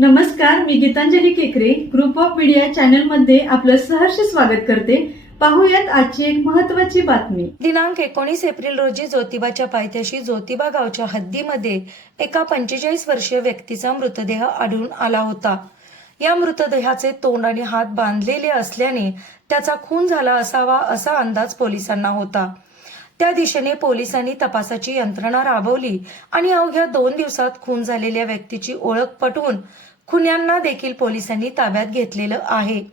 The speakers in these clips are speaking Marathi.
नमस्कार मी गीतांजली केकरे. ग्रुप ऑफ मीडिया चॅनलमध्ये आपलं सहर्ष स्वागत करते. पाहूयात आजची एक महत्वाची बातमी. दिनांक एकोणीस एप्रिल रोजी ज्योतिबाच्या पायथ्याशी ज्योतिबा गावच्या हद्दीमध्ये एका पंचेचाळीस वर्षीय व्यक्तीचा मृतदेह आढळून आला होता. या मृतदेहाचे तोंड आणि हात बांधलेले असल्याने त्याचा खून झाला असावा असा अंदाज पोलिसांना होता. त्या दिशेने पोलिसांनी तपासाची यंत्रणा राबवली आणि अवघ्या दोन दिवसात खून झालेल्या व्यक्तीची ओळख पटवून खुन्यांना देखील पोलिसांनी ताब्यात घेतलेलं आहे.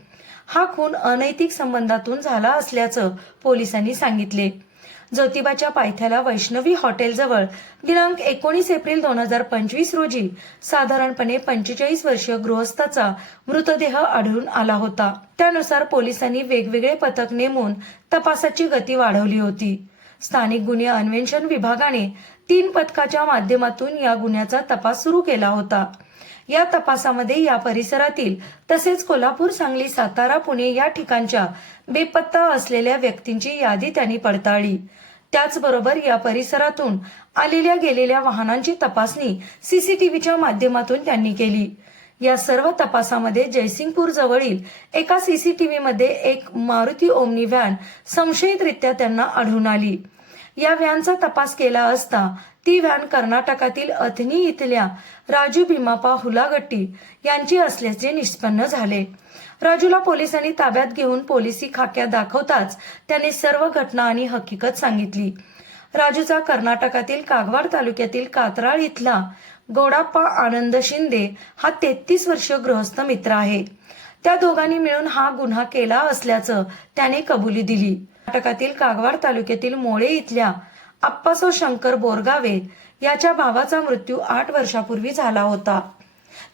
हा खून अनैतिक संबंधातून झाला असल्याचं पोलिसांनी सांगितले. ज्योतिबाच्या पायथ्याला वैष्णवी हॉटेलजवळ दिनांक एकोणीस एप्रिल दोन हजार पंचवीस रोजी साधारणपणे पंचेचाळीस वर्षीय गृहस्थाचा मृतदेह आढळून आला होता. त्यानुसार पोलिसांनी वेगवेगळे पथक नेमून तपासाची गती वाढवली होती. स्थानिक गुन्हे अन्वेषण विभागाने तीन पथकाच्या माध्यमातून या गुन्ह्याचा तपास सुरू केला होता. या तपासामध्ये या परिसरातील तसेच कोल्हापूर सांगली सातारा पुणे या ठिकाणच्या बेपत्ता असलेल्या व्यक्तींची यादी त्यांनी पडताळली. त्याचबरोबर या परिसरातून आलेल्या गेलेल्या वाहनांची तपासणी सीसीटीव्हीच्या माध्यमातून त्यांनी केली. या सर्व तपासामध्ये जयसिंगपूर जवळील एका सीसीटीव्ही मध्ये एक मारुती ओमनी व्हॅन संशयितरित्या त्यांना आढळून आली. या व्हॅनचा तपास केला असता ती व्हॅन कर्नाटकातील अथनी इथल्या राजू भीमापा हुलागट्टी यांची असल्याचे निष्पन्न झाले. राजूला पोलिसांनी ताब्यात घेऊन पोलिसी खाक्या दाखवताच त्याने सर्व घटना आणि हकीकत सांगितली. राजूचा कर्नाटकातील कागवाड तालुक्यातील कात्राळ इथला गोडाप्पा आनंद शिंदे हा तेहतीस वर्षीय गृहस्थ मित्र आहे. त्या दोघांनी मिळून हा गुन्हा केला असल्याचं त्याने कबुली दिली. कर्नाटकातील कागवाड तालुक्यातील मोळे इथल्या आप्पासो शंकर बोरगावे याच्या भावाचा मृत्यू आठ वर्षापूर्वी झाला होता.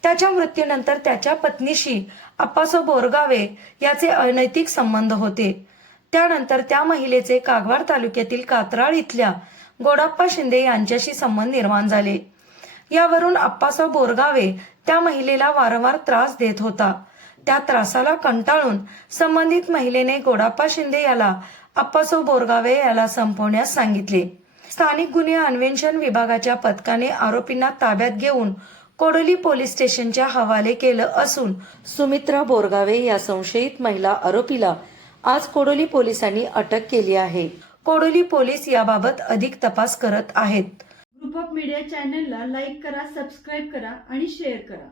त्याच्या मृत्यूनंतर त्याच्या पत्नीशी अप्पासो बोरगावे याचे अनैतिक संबंध होते. त्यानंतर त्या महिलेचे कागवाड तालुक्यातील कात्राळ इथल्या गोडाप्पा शिंदे यांच्याशी संबंध निर्माण झाले. यावरून अप्पासो बोरगावे त्या महिलेला वारंवार त्रास देत होता. त्या त्रासाला कंटाळून संबंधित महिलेने गोडाप्पा शिंदे याला अप्पासो बोरगावे याला संपवण्यास सांगितले. स्थानिक गुन्हे अन्वेषण विभागाच्या पथकाने आरोपींना ताब्यात घेऊन कोडोली पोलीस स्टेशनच्या हवाले केलं असून सुमित्रा बोरगावे या संशयित महिला आरोपीला आज कोडोली पोलिसांनी अटक केली आहे. कोडोली पोलीस याबाबत अधिक तपास करत आहेत. ग्रुप ऑफ मीडिया चॅनलला लाईक करा सबस्क्राईब करा आणि शेअर करा.